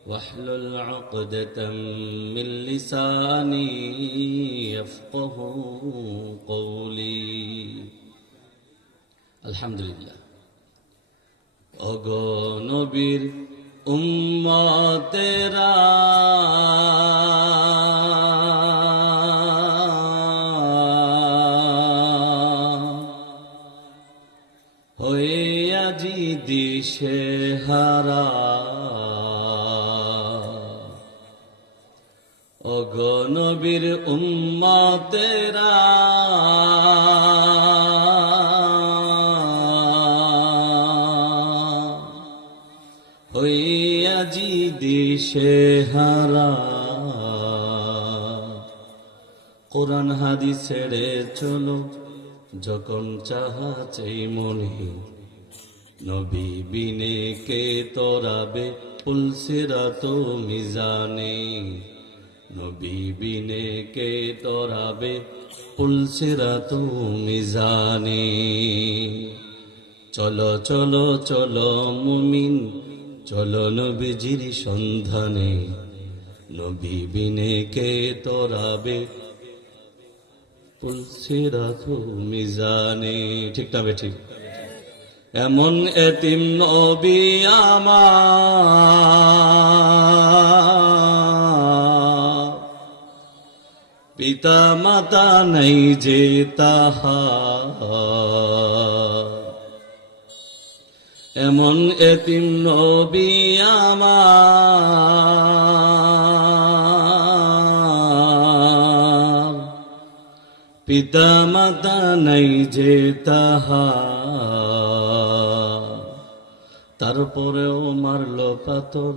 واحلل عقدة من لساني يفقه قولي الحمد لله ওগো নবীর উম্মতেরা হয়ে আজি দিশেহারা ওগো নবীর উম্মতেরা হইয়াজি দিশেহারা কোরআন হাদিস ছেড়ে চলো যখন চাহা চাই মনে নবী বিনে কে তোরাবে পুলসিরাত মিজানে নবী বিনে কে তোরাবে পুলসিরাত মিজানে চলো চলো চলো মুমিন চলো নবীজির সন্ধানে নবী বিনে কে তোরাবে পুলসিরাত মিজানে ঠিক না বেঠিক এমন এতিম নবী আমার পিতা মাতা নাই যে তাহার এমন এতিম নবী আমার পিতা মাতা নাই যে তাহার তারপরেও মারল পাথর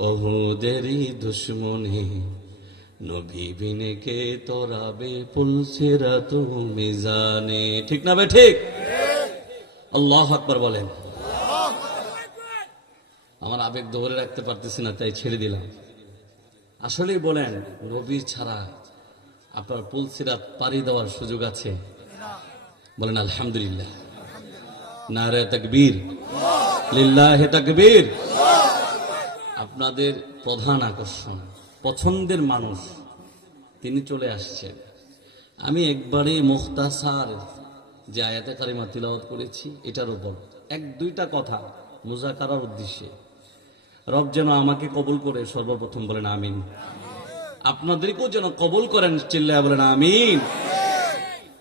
ওহুদেরই দুশ্মনী নবী বিনে কে তোরাবে পুলসিরাত মিজানে ঠিক না বে ঠিক আল্লাহু আকবার বলেন আমার আবেগ ধরে রাখতে পারতেছি না তাই ছেড়ে দিলাম আসলেই বলেন নবী ছাড়া আপনার পুলসিরাত পাড়ি দেওয়ার সুযোগ আছে বলেন আলহামদুলিল্লাহ নারে তাকবীর লিল্লাহি তাকবীর আপনাদের প্রধান আকর্ষণ পছন্দের মানুষ তিনি চলে আসছেন আমি একবারে মুখতাসার যে আয়াতে কারিমা তিলাওয়াত করেছি এটার উপর এক দুইটা কথা মুযাকারার উদ্দেশ্যে রব যেন আমাকে কবুল করে সর্বপ্রথম বলেন আমিন আপনাদেরকেও যেন কবুল করেন চিল্লায়া বলেন আমিন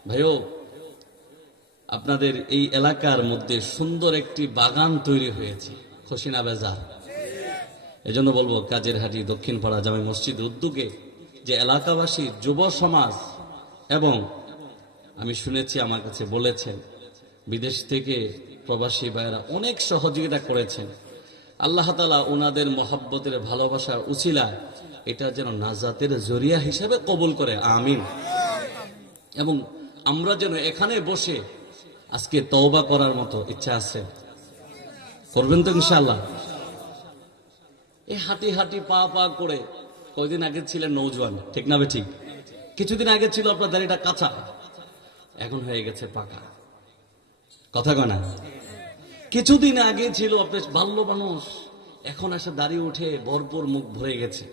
ভাইও আপনাদের এই এলাকার মধ্যে সুন্দর একটি বাগান তৈরি হয়েছে খসিনা বাজার এজন্য বলবো কাজের হাটি দক্ষিণ পাড়া জামে মসজিদ উদ্যোগে যে এলাকাবাসী যুব সমাজ এবং আমি শুনেছি আমার কাছে বলেছেন বিদেশ থেকে প্রবাসী ভাইয়েরা অনেক সহযোগিতা করেছেন আল্লাহ তাআলা ওনাদের মহব্বতের ভালোবাসার উছিলা এটা যেন নাজাতের জরিয়া হিসেবে কবুল করে আমিন এবং আমরা যেন এখানে বসে আজকে তওবা করার মতো ইচ্ছা আছে করবেন তো ইনশাআল্লাহ এই হাঁটি হাঁটি পা পা করে কয়দিন আগে ছিলেন নওজোয়ান ঠিক না বে ঠিক কিছুদিন আগে ছিল আপনার দাড়িটা কাঁচা এখন হয়ে গেছে পাকা কথা কয় না কিছুদিন আগে ছিল আপনার বাল্য মানুষ এখন এসে দাড়ি উঠে ভরপুর মুখ ভরে গেছে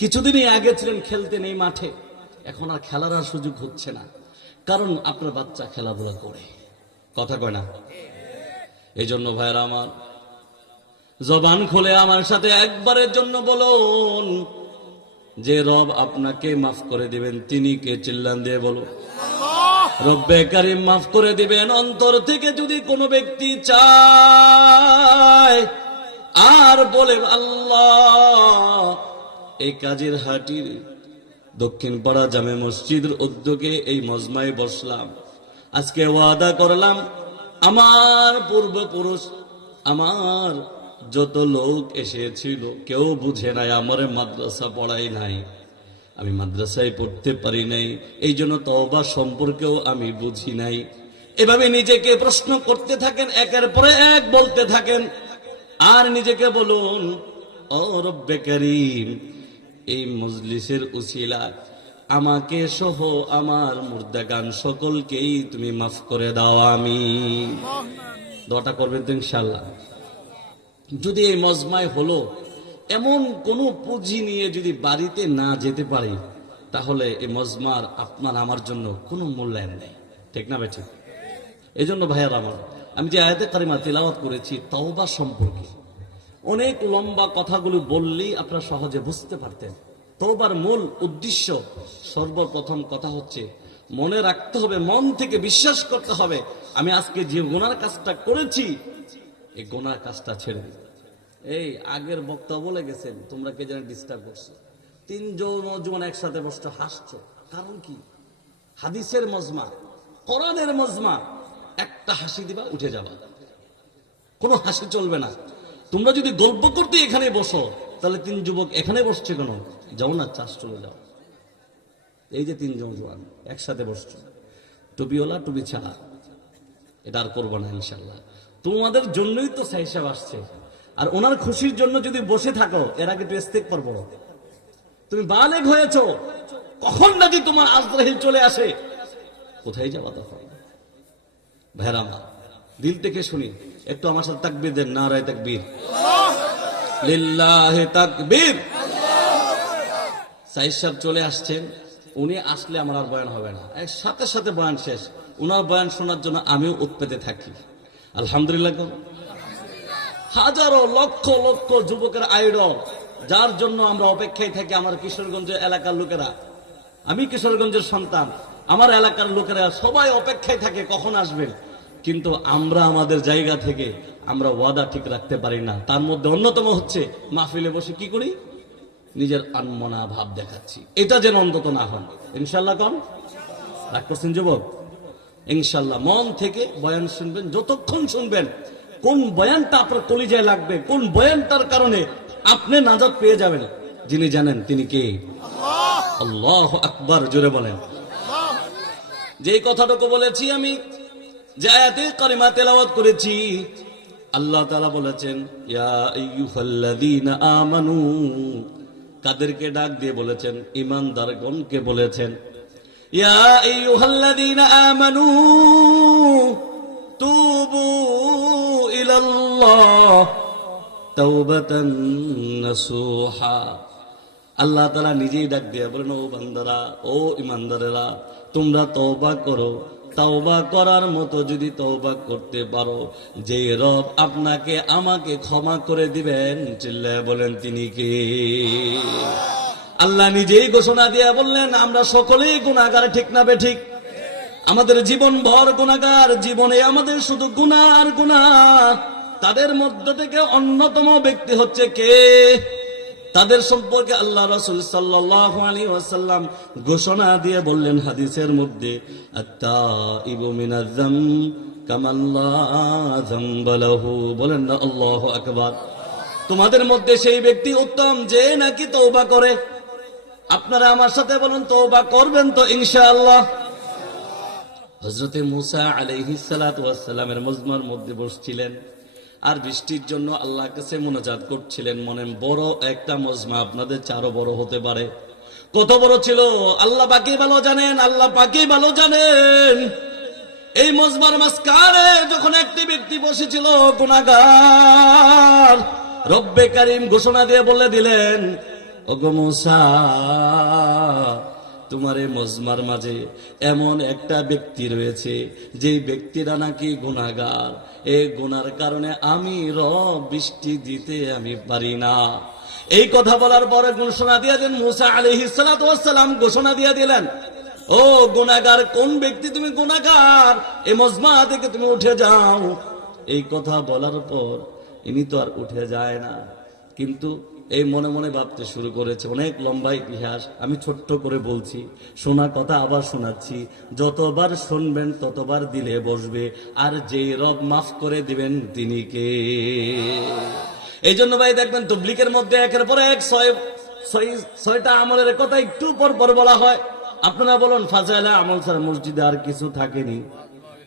কিছুদিনই আগে ছিলেন খেলতে নেই মাঠে এখন আর খেলার আর সুযোগ হচ্ছে না কারণ আপনার বাচ্চা খেলাধুলা করে কথা কয় না এই জন্য ভাইরা আমার জবান খুলে আমার সাথে একবারের জন্য বলুন যে রব আপনাকে মাফ করে দিবেন তিনি কে চিল্লান দিয়ে বলুন রব্বে কারীম মাফ করে দিবেন অন্তর থেকে যদি কোনো ব্যক্তি চায় আর বলে আল্লাহ এই কাজের হাটির দক্ষিণ পাড়া জামে মসজিদের উদ্যোগে এই মজমায় বসলাম আজকে ওয়াদা করলাম আমার পূর্বপুরুষ আমার যত লোক এসেছিল কেউ বুঝে নাই আমার মাদ্রাসা পড়াই নাই আমি মাদ্রাসায় পড়তে পারি নাই এই জন্য তওবা সম্পর্কেও আমি বুঝি নাই এভাবে নিজেকে প্রশ্ন করতে থাকেন একের পরে এক বলতে থাকেন আর নিজেকে বলুন ও রব্বে কারীম এই মজলিসের উসিলা আমাকে সহ আমার মুর্দাগান সকলকেই তুমি মাফ করে দাও আমিন দোয়াটা করবেন তো ইনশাআল্লাহ যদি এই মজমায় হলো এমন কোনো পুঁজি নিয়ে যদি বাড়িতে না যেতে পারি, তাহলে এই মজমার আপনার আমার জন্য কোনো মূল্যায়ন নেই। ঠিক না বেঠিক? এই জন্য ভাইয়ার আমার, আমি যে আয়াতে কারিমা তিলাওয়াত করেছি তওবা সম্পর্কে, অনেক লম্বা কথাগুলো বললেই আপনারা সহজে বুঝতে পারতেন। তওবার মূল উদ্দেশ্য, সর্বপ্রথম কথা হচ্ছে মনে রাখতে হবে, মন থেকে বিশ্বাস করতে হবে, আমি আজকে যে গুনার কাজটা করেছি এই গুনার কাজটা ছেড়ে দিই। এই আগের বক্তা বলে গেছেন, তোমরা কে যেন ডিস্টার্ব করছো, 3 জন একসাথে বসছো, হাসছো, কারণ কি? হাদিসের মজমা, কোরআনের মজমা, একটা হাসি দিবা, উঠে যাবা, কোনো হাসি চলবে না। তোমরা যদি গল্প করতে এখানে বসো, তাহলে 3 যুবক এখানে বসছে কেন? যাও না, চাষ চলে যাও। এই যে 3 জন জোয়ান একসাথে বসছো, টুপিওয়ালা টুপি ছাড়া, এটা আর করবো না ইনশাল্লাহ। তোমাদের জন্যই তো সাহেব আসছে, আর ওনার খুশির জন্য যদি বসে থাকো, এর আগে একটু ইস্তেক করবো। তুমি বালেগ হয়েছ, কখন নাকি তোমার আজরাইল চলে আসে, কোথায় যাবা তখন? ভাইরা আমার, দিল থেকে শুনি, একটু আমার সাথে তাকবীর দেন, নারায়ে তাকবীর, লিল্লাহি তাকবীর। সাহেব চলে আসছেন, উনি আসলে আমার আর বয়ান হবে না, এর সাথে সাথে বয়ান শেষ। উনার বয়ান শোনার জন্য আমিও উৎপেতে থাকি। আলহামদুলিল্লাহ। হাজারো লক্ষ লক্ষ যুবকের আইডল, যার জন্য আমরা অপেক্ষায় থাকি। আমার কিশোরগঞ্জের এলাকার লোকেরা, আমি কিশোরগঞ্জের সন্তান, আমার এলাকার লোকেরা সবাই অপেক্ষায় থাকে কখন আসবেন, কিন্তু আমরা আমাদের জায়গা থেকে আমরা ওয়াদা ঠিক রাখতে পারি না। তার মধ্যে অন্যতম হচ্ছে মাহফিলে বসে কি করি, নিজের আনমনা ভাব দেখাচ্ছি। এটা যেন অন্তত না হন, ইনশাল্লাহ। কন রাগ করছেন যুবক? ইনশাল্লাহ মন থেকে বয়ান শুনবেন, যতক্ষণ শুনবেন কোন বয়ানটা আপনার কলিজায় লাগবে, কোন বয়ানটার কারণে আপনি নাজাত পেয়ে যাবেন, যিনি জানেন তিনি কে? আল্লাহু আকবার, জোরে বলেন। যে কথাটুকু বলেছি আমি, যে আয়াতে কারিমা তেলাওয়াত করেছি, আল্লাহ তাআলা বলেছেন ইয়া আইয়ুহাল্লাযীনা আমানু। কাদেরকে ডাক দিয়ে বলেছেন? ঈমানদারগণকে বলেছেন। ইয়া আইয়ুহাল্লাযীনা আমানু তুবু ইলাল্লাহ তাওবাতান নাসুহা। আল্লাহ তাআলা নিজেই ডাক দিয়ে বলেন, ও বান্দারা, ও ঈমানদারেরা, তোমরা তওবা করো। তওবা করার মতো যদি তওবা করতে পারো, যে রব আপনাকে আমাকে ক্ষমা করে দিবেন, চিল্লায় বলেন তিনি কে? আল্লাহ নিজেই ঘোষণা দিয়ে বললেন, আমরা সকলেই গুনাহগার, ঠিক না বেঠিক? আমাদের জীবন ভর গুনাহগার, জীবনে আমাদের শুধু গুনাহ আর গুনাহ। তাদের মধ্য থেকে অন্যতম ব্যক্তি হচ্ছে কে? তাদের সম্পর্কে আল্লাহ রাসূল সাল্লাল্লাহু আলাইহি ওয়াসাল্লাম ঘোষণা দিয়ে বললেন হাদিসের মধ্যে, আত-তাইবু মিনাজ যাম কামাল্লা যামবা লাহু। বলেন না আল্লাহু আকবার। তোমাদের মধ্যে সেই ব্যক্তি উত্তম যে নাকি তওবা করে। আপনারা আমার সাথে বলুন, তওবা করবেন তো ইনশাআল্লাহ? হযরতে মূসা আলাইহিস সালাতু ওয়াস সালামের মজমার মধ্যে বসছিলেন, আর বৃষ্টির জন্য আল্লাহর কাছে মুনাজাত করছিলেন। মনে বড় একটা মজমা, আপনাদের চারও বড় হতে পারে। কত বড় ছিল আল্লাহ পাকই ভালো জানেন, আল্লাহ পাকই ভালো জানেন। এই মজমার মাঝখানে যখন একটি ব্যক্তি বসেছিল, গুনাহগার, রব্বে কারীম ঘোষণা দিয়ে বলে দিলেন, ওগো মূসা, তোমার এই মজমার মাঝে এমন একটা ব্যক্তি রয়েছে, যে ব্যক্তিরা নাকি গুনাহগার। এই গুনার কারণে আমি রব বৃষ্টি দিতে আমি পারি না। এই কথা বলার পরে ঘোষণা দিয়ে দেন মূসা আলাইহিস সালাতু ওয়াস সালাম ঘোষণা দিয়ে দিলেন, ও গুনাহগার কোন ব্যক্তি, তুমি গুনাহগার, এই মজমা থেকে তুমি উঠে যাও। এই কথা বলার পর ইনি তো আর উঠে যায় না, কিন্তু এই মনে মনে ভাবতে শুরু করেছে। অনেক লম্বা ইতিহাস, আমি ছোট্ট করে বলছি, শোনা কথা আবার শোনাচ্ছি। যতবার শুনবেন ততবার দিলে বসবে, আর যেই রব মাফ করে দিবেন তিনি কে? এই জন্য ভাই দেখবেন তাবলীগের মধ্যে একের পর এক ছয়টা আমলের কথা একটু পর পর বলা হয়। আপনারা বলুন, ফাজাইলে আমল ছাড়া মসজিদে আর কিছু থাকেনি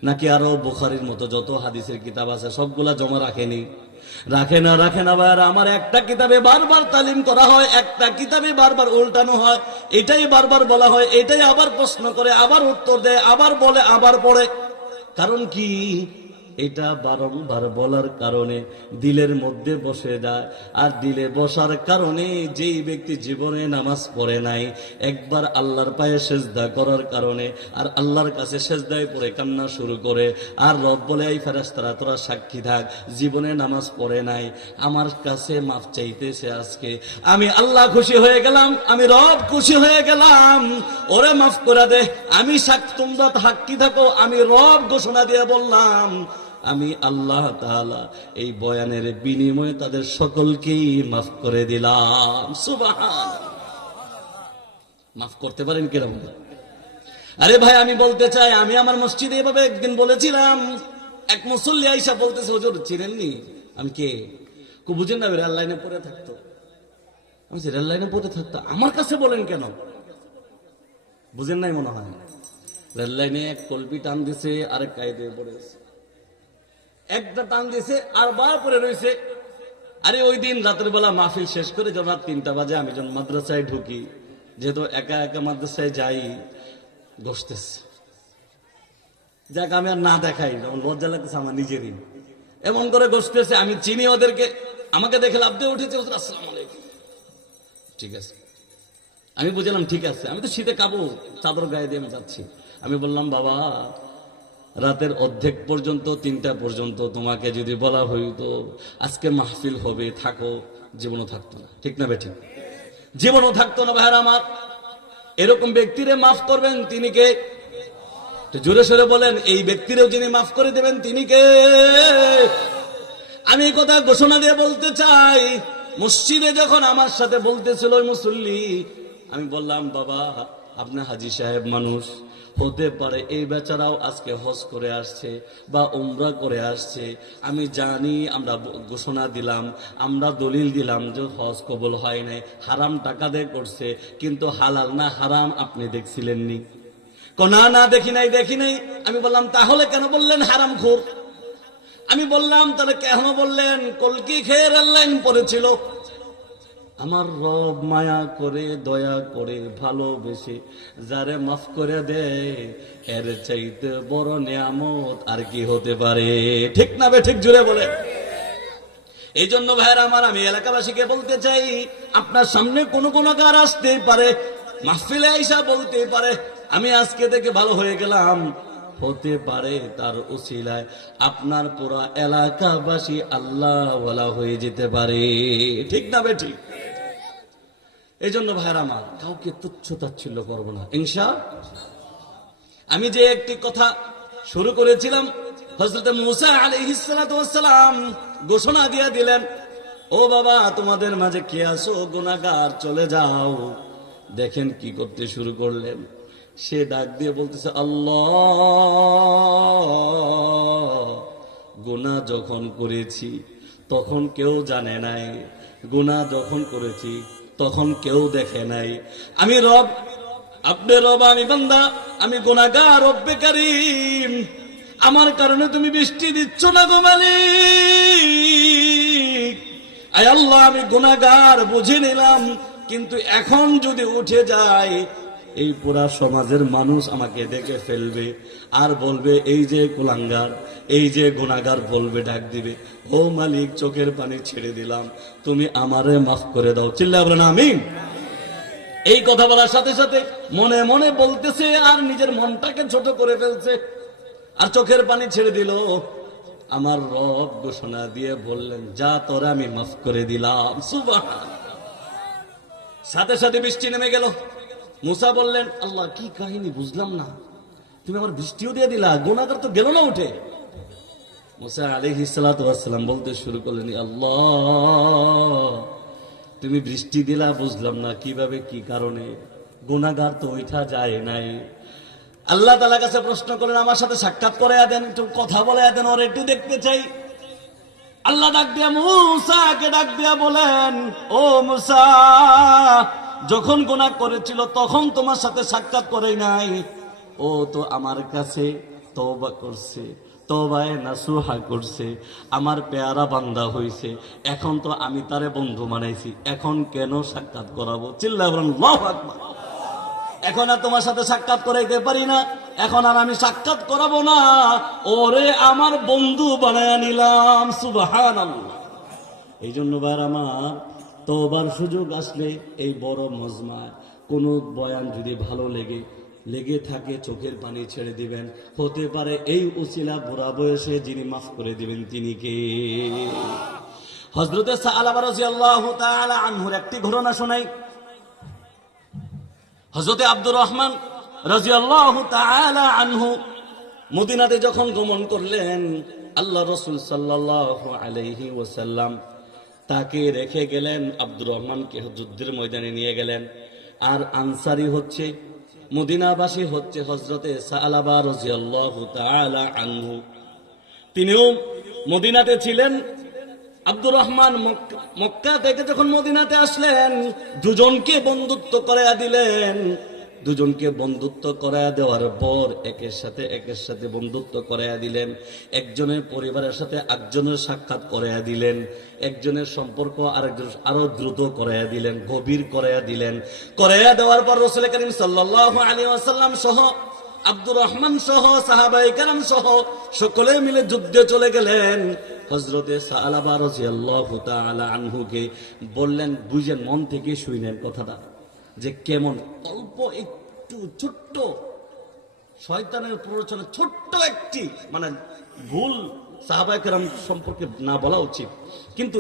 নাকি? আরো বুখারীর মতো যত হাদিসের কিতাব আছে সবগুলা জমা রাখেনি? রাখে না ভাইরা আমার। একটা কিতাবে বারবার তালিম করা হয়, একটা কিতাবে বারবার উল্টানো হয়, এটাই বারবার বলা হয়, এটাই আবার প্রশ্ন করে, আবার উত্তর দেয়, আবার বলে, আবার পড়ে। কারণ কি? এটা বারংবার বলার কারণে দিলের মধ্যে বসে যায়, আর দিলে বসার কারণে যেই ব্যক্তি জীবনে নামাজ পড়ে নাই, একবার আল্লাহর পায়ে সেজদা করার কারণে আর আল্লাহর কাছে সেজদায় পড়ে কান্না শুরু করে, আর রব বলে এই ফেরেশতারা তোরা সাক্ষী থাক, জীবনে নামাজ পড়ে নাই, আমার কাছে মাফ চাইতেছে, আজকে আমি আল্লাহ খুশি হয়ে গেলাম, আমি রব খুশি হয়ে গেলাম, ওরে মাফ করে দে। আমি তোমরা সাক্ষী থাকো, আমি রব ঘোষণা দিয়ে বললাম, আমি আল্লাহ তাআলা এই বয়ানের বিনিময়ে তাদের সকলকেই মাফ করে দিলাম। সুবহানাল্লাহ। মাফ করতে পারেন কিরকম? আরে ভাই, আমি বলতে চাই, আমি আমার মসজিদে এভাবে একদিন বলেছিলাম, এক মুসল্লি আইসা বলতেছে, হুজুর চিনেননি আমি কে? বুঝেন না, রেল লাইনে পড়ে থাকতো। আমি রেল লাইনে পড়ে থাকতো, আমার কাছে বলেন কেন? বুঝেন নাই মনে হয়। রেল লাইনে এক কলপি টান দিছে, আরেক কায়দে পড়েছে, একটা টান দিছে আর বার পরে রয়েছে। আরে ওই দিন রাতের বেলা মাহফিল শেষ করে যখন রাত 3টা বাজে, আমি যখন মাদ্রাসায় ঢুকি, যেহেতু একা একা মাদ্রাসায় যাই, ঘষতেছে। যাক, আমি আর না দেখাই, যেমন লজ্জা লাগতেছে আমার নিজেরই, এমন করে ঘষতেছে। আমি চিনি ওদেরকে, আমাকে দেখে লাফ দিয়ে উঠেছে, আসসালামু আলাইকুম। ঠিক আছে, আমি বুঝলাম ঠিক আছে, আমি তো শীতে কাবো, চাদর গায়ে দিয়ে আমি যাচ্ছি। আমি বললাম, বাবা রাতের অর্ধেক পর্যন্ত, 3টা পর্যন্ত তোমাকে যদি বলা হইতো আজকে মাহফিল হবে, থাকো, জীবনও থাকতো না। ঠিক না বেঠিক? জীবনও থাকতো না। ভাইরা আমার, এরকম ব্যক্তিরে মাফ করবেন তিনি কে? জোরে সোরে বলেন, এই ব্যক্তিরেও যিনি মাফ করে দেবেন তিনি কে? আমি এই কথা ঘোষণা দিয়ে বলতে চাই, মসজিদে যখন আমার সাথে বলতেছিল ওই মুসল্লি, আমি বললাম, বাবা আপনি হাজী সাহেব মানুষ, হতে পারে এই বেচারাও আজকে হজ করে আসছে বা উমরা করে আসছে, আমি জানি, আমরা ঘোষণা দিলাম, আমরা দলিল দিলাম যে হজ কবুল হয় নাই, হারাম টাকা দিয়ে করছে, কিন্তু হালাল না হারাম আপনি দেখছিলেন নি? না না, দেখি নাই, দেখি নাই। আমি বললাম, তাহলে কেন বললেন হারাম খোর? আমি বললাম, তাহলে কেন বললেন কলকি খেয়ে রেল লাইন পড়েছিল? আমার রব মায়া করে, দয়া করে, ভালোবেসে যারে মাফ করে দেয়, এর চাইতে বড় নিয়ামত আর কি হতে পারে? ঠিক না বে ঠিক? জুড়ে বলে। এই জন্য ভাইয়ের আমার, আমি এলাকাবাসীকে বলতে চাই, আপনার সামনে কোনো গুনাহগার আসতেই পারে, মাহফিলে আইসা বলতে পারে আমি আজকে থেকে ভালো হয়ে গেলাম, হতে পারে তার উসিলায় আপনার পুরা এলাকাবাসী আল্লাহ ওয়ালা হয়ে যেতে পারে। ঠিক না বে ঠিক? এই জন্য ভাইরা আমার, কাউকে তুচ্ছ তাচ্ছিল্য করবো না ইনশাআল্লাহ। আমি যে একটি কথা শুরু করেছিলাম, হযরত মূসা আলাইহিস সালাতু ওয়াস সালাম ঘোষণা দিয়ে দিলেন, ও বাবা তোমাদের মাঝে কে আছো গুনাহগার, চলে যাও। দেখেন কি করতে শুরু করলেন, সে ডাক দিয়ে বলতেছে, আল্লাহ গুনাহ যখন করেছি তখন কেউ জানে নাই, গুনাহ যখন করেছি তখন কেউ দেখে নাই, আমি রব, আপনি রব, আমি বান্দা, আমি গুনাহগার, রব্বে কারীম, আমার কারণে তুমি বৃষ্টি দিচ্ছ না গো মালিক। আয় আল্লাহ, আমি গুনাহগার বুঝে নিলাম, কিন্তু এখন যদি উঠে যায় এই পুরা সমাজের মানুষ আমাকে দেখে ফেলবে আর বলবে এই যে কুলাঙ্গার, এই যে গুনাহগার, বলবে, ডাক দিবে, ও মালিক চোখের পানি ছেড়ে দিলাম, তুমি আমারে মাফ করে দাও। চিল্লায় বলেন আমিন। এই কথা বলার সাথে সাথে মনে মনে বলতেছে আর নিজের মনটাকে ছোট করে ফেলছে আর চোখের পানি ছেড়ে দিল। আমার রব ঘোষণা দিয়ে বললেন, যা তোরা আমি মাফ করে দিলাম। সুবহানাল্লাহ। সাথে সাথে বৃষ্টি নেমে গেল। মূসা বললেন, আল্লাহ কি কাহিনী বুঝলাম না, তুমি আমার বৃষ্টিও দিয়ে দিলা, গুনাহগার তো গেল না উঠে। মূসা আলাইহিস সালাতু ওয়াস সালাম বলতে শুরু করলেন, আল্লাহ তুমি বৃষ্টি দিলা বুঝলাম না কিভাবে, কি কারণে, গুনাহগার তো ওইটা যায় নাই। আল্লাহ তাআলার কাছে প্রশ্ন করলেন, আমার সাথে সাক্ষাৎ করাইয়া দেন, একটু কথা বলাইয়া দেন, ওর একটু দেখতে চাই। আল্লাহ ডাক দিয়া মূসাকে ডাক দিয়া বলেন, ও মূসা, যখন গুনাহ করেছিল তখন তোমার সাথে সাক্ষাৎ করাই নাই, ও তো আমার কাছে তওবা করছে, তওবায়ে নাসুহা করছে, আমার পেয়ারা বান্দা হইছে, এখন তো আমি তারে বন্ধু বানাইছি, এখন কেন সাক্ষাৎ করাবো? চিল্লায় বলেন আল্লাহু আকবার। এখন আর তোমার সাথে সাক্ষাৎ করাইতে পারি না, এখন আর আমি সাক্ষাৎ করাবো না, ওরে আমার বন্ধু বানায় নিলাম। সুবহানাল্লাহ। এই জন্য ভাইরা আমার, তওবার সুযোগ আসলে এই বড় মজমায় কোনো বয়ান যদি ভালো লেগে থাকে, চোখের পানি ছেড়ে দিবেন। হতে পারে এই উসিলা বুড়া বয়সে যিনি মাফ করে দিবেন তিনি কে? হযরতে সাআলাবা রাদিয়াল্লাহু তাআলা আনহুর একটি ঘটনা শোনাই। হযরতে আব্দুর রহমান রাদিয়াল্লাহু তাআলা আনহু মদিনাতে যখন গমন করলেন, আল্লাহ রাসূল সাল্লাল্লাহু আলাইহি ওয়াসাল্লাম তাকে রেখে গেলেন, আব্দুর রহমানকে যুদ্ধের ময়দানে নিয়ে গেলেন। আর আনসারী হচ্ছে, মদিনাবাসী হচ্ছে হযরতে সাআলাবা রাদিয়াল্লাহু তাআলা আনহু। তিনিও মদিনাতে ছিলেন। আব্দুর রহমান মক্কা থেকে যখন মদিনাতে আসলেন, দুজনকে বন্ধুত্ব করায়া দিলেন। দুজনকে বন্ধুত্ব করায়া দেওয়ার পর একের সাথে বন্ধুত্ব করায়া দিলেন। একজনের পরিবারের সাথে একজনের সাক্ষাৎ করায়া দিলেন। একজনের সম্পর্ক আরেকজন আরো দ্রুত করায়া দিলেন, গভীর করায়া দিলেন। করায়া দেওয়ার পর রাসূল করিম সাল্লাল্লাহু আলাইহি ওয়াসাল্লাম সহ আব্দুর রহমান সহ সাহাবায়ে কেরাম সহ সকলে মিলে যুদ্ধে চলে গেলেন। হযরতে সাআলাবা রাদিয়াল্লাহু তাআলা আনহুকে বললেন, বুঝেন, মন থেকে শুনেন কথাটা, যে কেমন অল্প একটু ছোট্ট শয়তানের প্ররোচনা, ছোট্ট একটি মানে ভুল সাহাবায়ে কেরাম সম্পর্কে না বলা উচিত, কিন্তু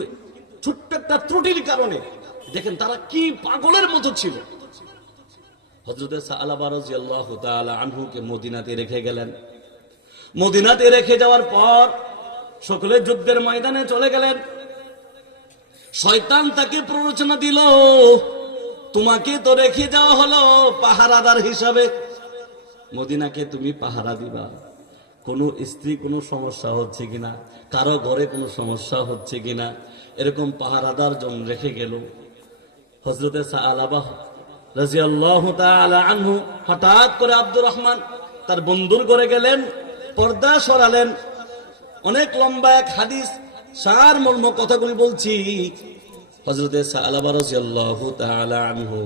ছোট্ট একটা ত্রুটির কারণে দেখেন তারা কি পাগলের মতো ছিল। হযরতে সাআলাবা রাদিয়াল্লাহু তাআলা আনহুকে মদিনাতে রেখে গেলেন। মদিনাতে রেখে যাওয়ার পর সকলে যুদ্ধের ময়দানে চলে গেলেন। শয়তান তাকে প্ররোচনা দিল, তোমাকে তো রেখে যাওয়া হলো পাহারাদার হিসাবে, মদিনাকে তুমি পাহারা দিবা। কোন স্ত্রী কোনো সমস্যা হচ্ছে কিনা, কারো ঘরে কোনো সমস্যা হচ্ছে কিনা, এরকম পাহারাদার জন রেখে গেল। হযরতে সাআলাবা রাদিয়াল্লাহু তাআলা আনহু হঠাৎ করে আব্দুর রহমান তার বন্ধুর ঘরে গেলেন, পর্দা সরালেন। অনেক লম্বা এক হাদিস, সারমর্ম কথাগুলি বলছি। হযরতে সাআলাবা রাদিয়াল্লাহু তাআলা আনহু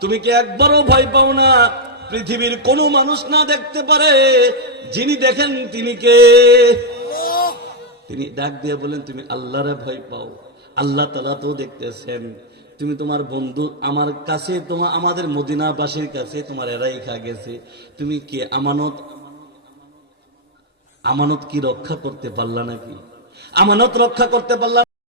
তুমি কি একবারও ভয় পাও না? পৃথিবীর কোন মানুষ না দেখতে পারে, যিনি দেখেন তিনি কে? তিনি ডাক দিয়ে বলেন, তুমি আল্লাহরে ভয় পাও, আল্লাহ তাআলা তো দেখতেছেন। তুমি তোমার বন্ধু আমার কাছে, আমাদের মদিনাবাসীর কাছে তোমার রাইখা গেছে, তুমি কি আমানত কি রক্ষা করতে পারলা নাকি? আমানত রক্ষা করতে পারলা?